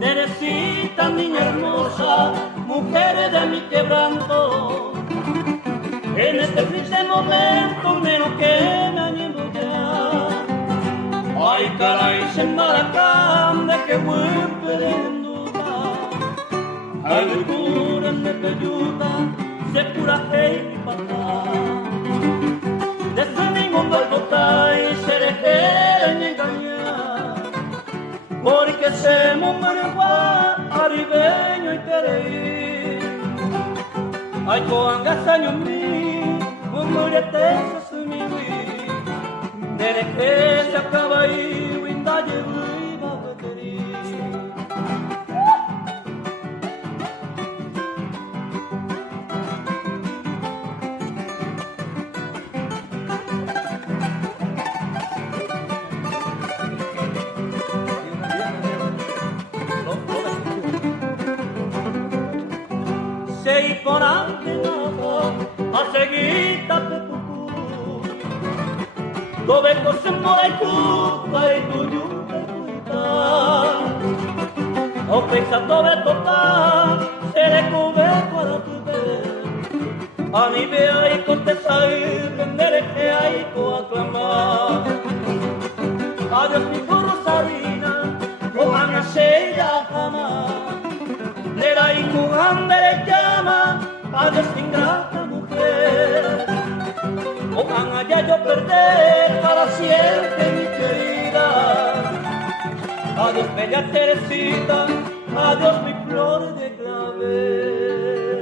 Teresita, niña hermosa, mujer de mi quebranto, en este triste momento menos que me animo ya. Ay caray, se maracán de que vuelve en duda, ay cura me peyuda, se cura hey papá. Desde ningún vuelvo y se le quieren engañar, porque se mumergua aribeño y quereí. Ay coangasaño mi, mumurete se sumiri, desde que se acaba y windaye viva veterí. Sei corante nada, a seguita te tucu, dove cose mora e tutta e tu giunta tutta. Ho pensato dove tocca, se le cove para tu ver, a mi vea y contesta y prendere que hay co aclamar. Adiós mi corrosarina, o ana sheya jamás. Nera y mugande le llama, adiós ingrata mujer. Ojalá ya yo perder para siempre mi querida. Adiós bella Teresita, adiós mi flor de clavel.